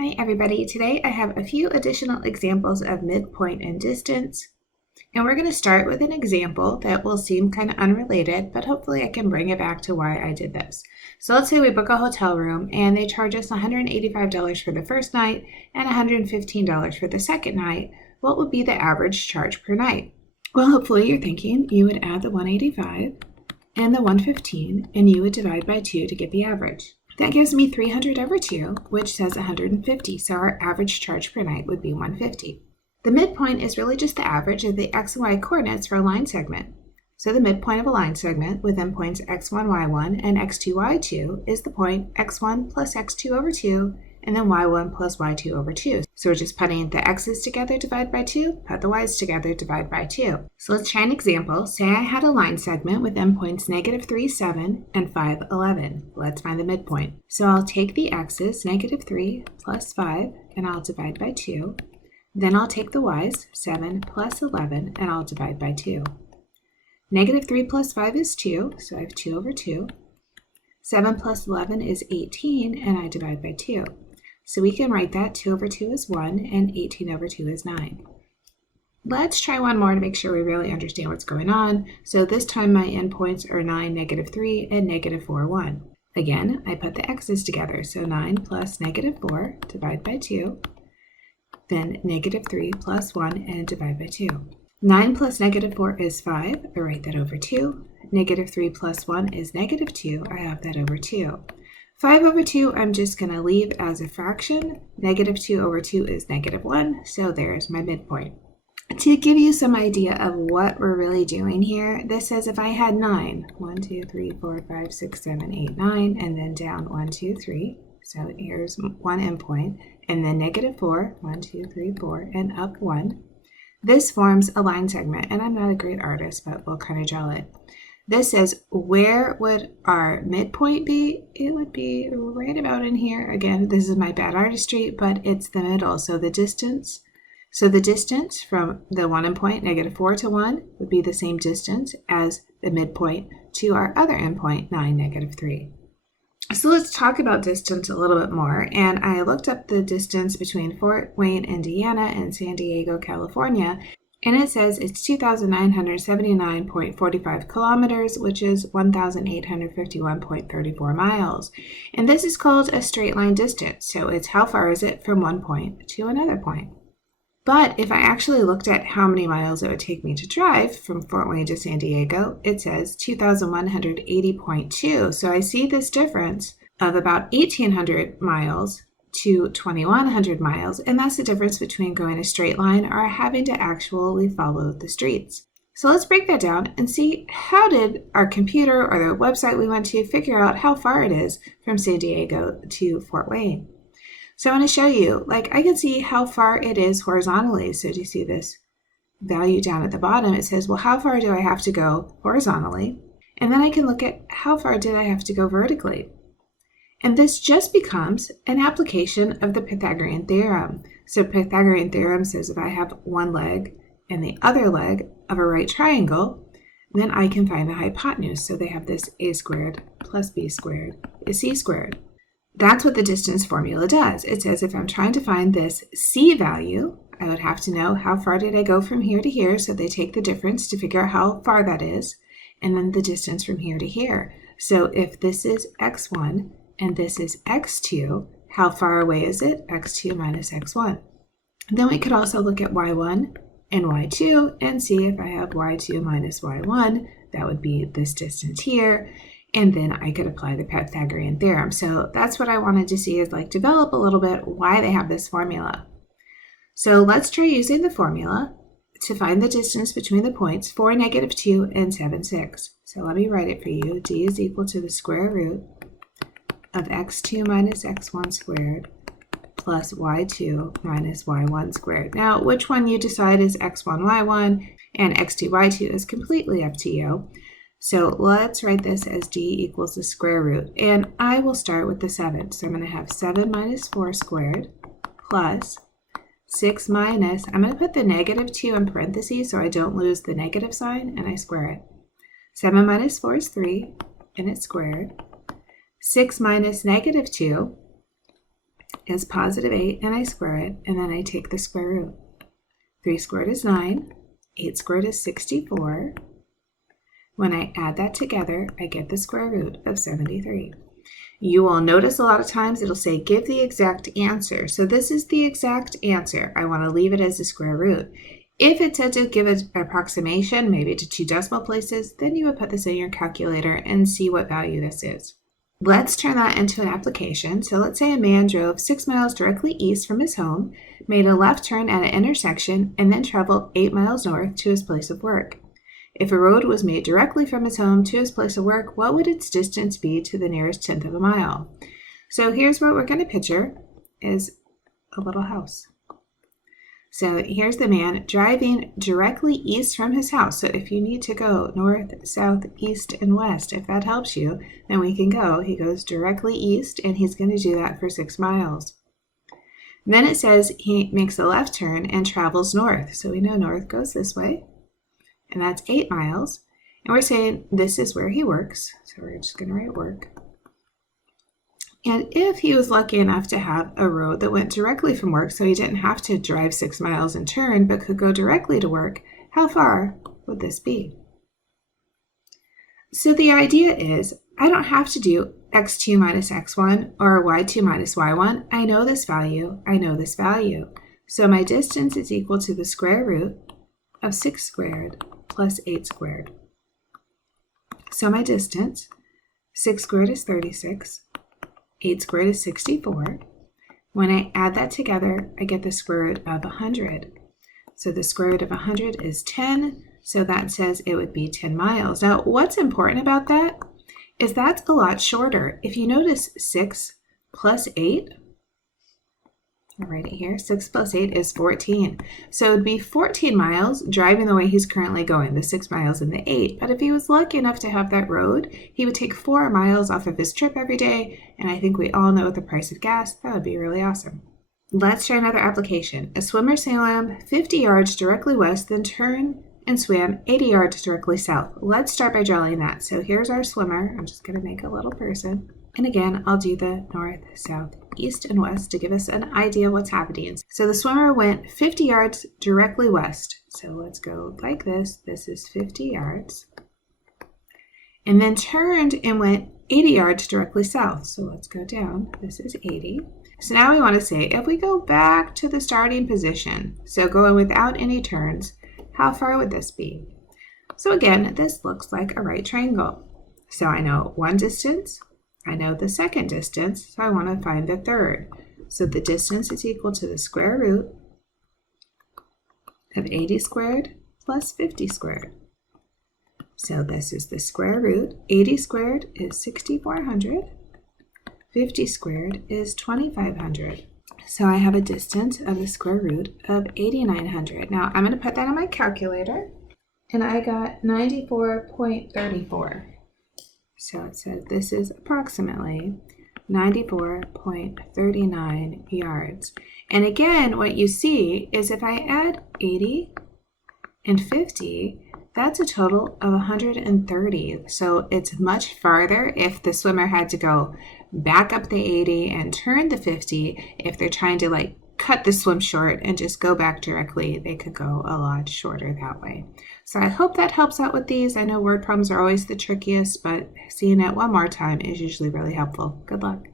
Hi everybody, today I have a few additional examples of midpoint and distance, and we're going to start with an example that will seem kind of unrelated, but hopefully I can bring it back to why I did this. So let's say we book a hotel room and they charge us $185 for the first night and $115 for the second night. What would be the average charge per night? Well, hopefully you're thinking you would add the 185 and the 115 and you would divide by 2 to get the average. That gives me 300 over 2, which says 150, so our average charge per night would be 150. The midpoint is really just the average of the x and y coordinates for a line segment. So the midpoint of a line segment with endpoints x1, y1, and x2, y2 is the point x1 plus x2 over 2, and then y1 plus y2 over 2. So we're just putting the x's together, divide by 2, put the y's together, divide by 2. So let's try an example. Say I had a line segment with endpoints -3, 7, and 5, 11. Let's find the midpoint. So I'll take the x's, -3 plus 5, and I'll divide by 2. Then I'll take the y's, 7 plus 11, and I'll divide by 2. -3 plus 5 is 2, so I have 2 over 2. 7 plus 11 is 18, and I divide by 2. So we can write that 2 over 2 is 1, and 18 over 2 is 9. Let's try one more to make sure we really understand what's going on. So this time my endpoints are 9, -3, and -4, 1. Again, I put the x's together, so 9 plus -4, divide by 2. Then -3 plus 1, and divide by 2. 9 plus -4 is 5, I write that over 2. -3 plus 1 is -2, I have that over 2. 5 over 2 I'm just going to leave as a fraction. -2 over 2 is -1, so there's my midpoint. To give you some idea of what we're really doing here, this says if I had 9, 1, 2, 3, 4, 5, 6, 7, 8, 9, and then down 1, 2, 3. So here's one endpoint, and then -4, 1, 2, 3, 4, and up 1. This forms a line segment, and I'm not a great artist, but we'll kind of draw it. This says, where would our midpoint be? It would be right about in here. Again, this is my bad artistry, but it's the middle. So the distance from the one endpoint, -4 to 1, would be the same distance as the midpoint to our other endpoint, 9, -3. So let's talk about distance a little bit more. And I looked up the distance between Fort Wayne, Indiana, and San Diego, California. And it says it's 2,979.45 kilometers, which is 1,851.34 miles. And this is called a straight line distance. So it's how far is it from one point to another point. But if I actually looked at how many miles it would take me to drive from Fort Wayne to San Diego, it says 2,180.2. So I see this difference of about 1,800 miles to 2,100 miles, and that's the difference between going a straight line or having to actually follow the streets. So let's break that down and see, how did our computer or the website we went to figure out how far it is from San Diego to Fort Wayne? So I want to show you, I can see how far it is horizontally. So do you see this value down at the bottom? It says, well, how far do I have to go horizontally? And then I can look at how far did I have to go vertically? And this just becomes an application of the Pythagorean theorem. So Pythagorean theorem says if I have one leg and the other leg of a right triangle, then I can find the hypotenuse. So they have this a squared plus b squared is c squared. That's what the distance formula does. It says if I'm trying to find this c value, I would have to know how far did I go from here to here. So they take the difference to figure out how far that is, and then the distance from here to here. So if this is x1, and this is x2, how far away is it? x2 minus x1. Then we could also look at y1 and y2 and see if I have y2 minus y1, that would be this distance here, and then I could apply the Pythagorean theorem. So that's what I wanted to see, is develop a little bit why they have this formula. So let's try using the formula to find the distance between the points 4, -2, and 7, 6. So let me write it for you. D is equal to the square root of x2 minus x1 squared plus y2 minus y1 squared. Now, which one you decide is x1, y1, and x2, y2 is completely up to you. So let's write this as d equals the square root. And I will start with the 7. So I'm going to have 7 minus 4 squared plus 6 minus, I'm going to put the -2 in parentheses so I don't lose the negative sign, and I square it. 7 minus 4 is 3, and it's squared. 6 minus -2 is positive 8 and I square it, and then I take the square root. 3 squared is 9, 8 squared is 64. When I add that together, I get the square root of 73. You will notice a lot of times it'll say give the exact answer. So this is the exact answer. I want to leave it as the square root. If it said to give an approximation, maybe to 2 decimal places, then you would put this in your calculator and see what value this is. Let's turn that into an application. So let's say a man drove 6 miles directly east from his home, made a left turn at an intersection, and then traveled 8 miles north to his place of work. If a road was made directly from his home to his place of work, what would its distance be to the nearest tenth of a mile? So here's what we're going to picture is a little house. So here's the man driving directly east from his house. So if you need to go north, south, east, and west, if that helps you, then we can go. He goes directly east, and he's going to do that for 6 miles. Then it says he makes a left turn and travels north. So we know north goes this way, and that's 8 miles. And we're saying this is where he works. So we're just going to write work. And if he was lucky enough to have a road that went directly from work, so he didn't have to drive 6 miles and turn, but could go directly to work, how far would this be? So the idea is, I don't have to do x2 minus x1 or y2 minus y1. I know this value, I know this value. So my distance is equal to the square root of 6 squared plus 8 squared. So my distance, 6 squared is 36. 8 squared is 64. When I add that together, I get the square root of 100. So the square root of 100 is 10, so that says it would be 10 miles. Now, what's important about that is that's a lot shorter. If you notice 6 plus 8, I'll write it here, 6 plus 8 is 14. So it would be 14 miles driving the way he's currently going, the 6 miles and the 8. But if he was lucky enough to have that road, he would take 4 miles off of his trip every day. And I think we all know with the price of gas, that would be really awesome. Let's try another application. A swimmer swam 50 yards directly west, then turned and swam 80 yards directly south. Let's start by drawing that. So here's our swimmer. I'm just going to make a little person. And again, I'll do the north, south, east, and west to give us an idea of what's happening. So the swimmer went 50 yards directly west. So let's go like this. This is 50 yards. And then turned and went 80 yards directly south. So let's go down. This is 80. So now we want to say, if we go back to the starting position, so going without any turns, how far would this be? So again, this looks like a right triangle. So I know one distance. I know the second distance, so I want to find the third. So the distance is equal to the square root of 80 squared plus 50 squared. So this is the square root. 80 squared is 6,400. 50 squared is 2,500. So I have a distance of the square root of 8,900. Now I'm going to put that on my calculator, and I got 94.34. So it says this is approximately 94.39 yards. And again, what you see is if I add 80 and 50, that's a total of 130. So it's much farther if the swimmer had to go back up the 80 and turn the 50. If they're trying to like cut the swim short and just go back directly, they could go a lot shorter that way. So I hope that helps out with these. I know word problems are always the trickiest, but seeing it one more time is usually really helpful. Good luck.